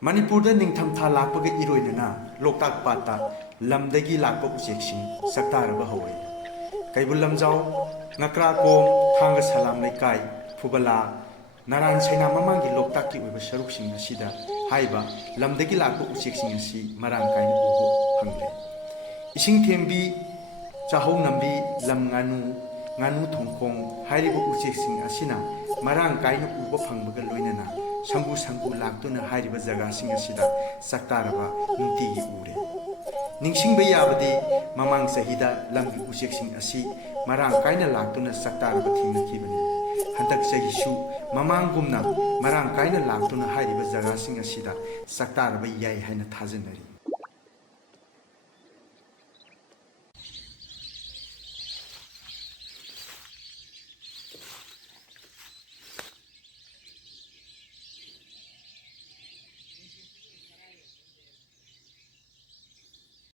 ꯃꯅꯤꯄꯨꯔꯗ ꯅꯤꯡꯊꯝꯊꯥ ꯂꯥꯛꯄꯒ ꯏꯔꯣꯏꯅꯅ ꯂꯣꯛꯇꯥꯛ ꯄꯥꯠꯇ ꯂꯝꯗꯒꯤ ꯂꯥꯛꯄ ꯎꯆꯦꯛꯁꯤꯡ ꯁꯛꯇꯥꯔꯕ ꯍꯧꯔꯦ꯫ ꯀꯩꯕꯨꯜ ꯂꯝꯖꯥꯎ, ꯉꯀ꯭ꯔꯥꯀꯣꯝ, ꯊꯥꯡꯒ ꯁꯂꯥꯝ ꯂꯩꯀꯥꯏ, ꯐꯨꯕꯂꯥ, ꯅꯔꯥꯟ ꯁꯩꯅꯥ ꯃꯃꯥꯡꯒꯤ ꯂꯣꯛꯇꯥꯛꯀꯤ ꯑꯣꯏꯕ ꯁꯔꯨꯛꯁꯤꯡ ꯑꯁꯤꯗ ꯍꯥꯏꯕ ꯂꯝꯗꯒꯤ ꯂꯥꯛꯄ ꯎꯆꯦꯛꯁꯤꯡ ꯑꯁꯤ ꯃꯔꯥꯡ ꯀꯥꯏꯅ ꯎꯕ ꯐꯪꯂꯦ꯫ ꯏꯁꯤꯡꯊꯦꯝꯕꯤ, ꯆꯥꯍꯧꯅꯝꯕꯤ, ꯂꯝ ꯉꯥꯅꯨ, ꯉꯥꯅꯨ ꯊꯣꯡꯈꯣꯡ ꯍꯥꯏꯔꯤꯕ ꯎꯆꯦꯛꯁꯤꯡ ꯑꯁꯤꯅ ꯃꯔꯥꯡ ꯀꯥꯏꯅ ꯎꯕ ꯐꯪꯕꯒ ꯂꯣꯏꯅꯅ ꯁꯪꯒꯨ ꯁꯪꯒꯨ ꯂꯥꯛꯇꯨꯅ ꯍꯥꯏꯔꯤꯕ ꯖꯒꯥꯁꯤꯡ ꯑꯁꯤꯗ ꯆꯥꯛꯇꯥꯔꯕ ꯅꯨꯡꯇꯤꯒꯤ ꯎꯔꯦ꯫ ꯅꯤꯡꯁꯤꯡꯕ ꯌꯥꯕꯗꯤ ꯃꯃꯥꯡ ꯆꯍꯤꯗ ꯂꯝꯒꯤ ꯎꯆꯦꯛꯁꯤꯡ ꯑꯁꯤ ꯃꯔꯥꯡ ꯀꯥꯏꯅ ꯂꯥꯛꯇꯨꯅ ꯆꯥꯛꯇꯥꯔꯕ ꯊꯦꯡꯅꯈꯤꯕꯅꯤ꯫ ꯍꯟꯗꯛ ꯆꯍꯤꯁꯨ ꯃꯃꯥꯡꯒꯨꯝꯅ ꯃꯔꯥꯡ ꯀꯥꯏꯅ ꯂꯥꯛꯇꯨꯅ ꯍꯥꯏꯔꯤꯕ ꯖꯒꯥꯁꯤꯡ ꯑꯁꯤꯗ ꯆꯥꯛꯇꯥꯔꯕ ꯌꯥꯏ ꯍꯥꯏꯅ ꯊꯥꯖꯅꯔꯤ꯫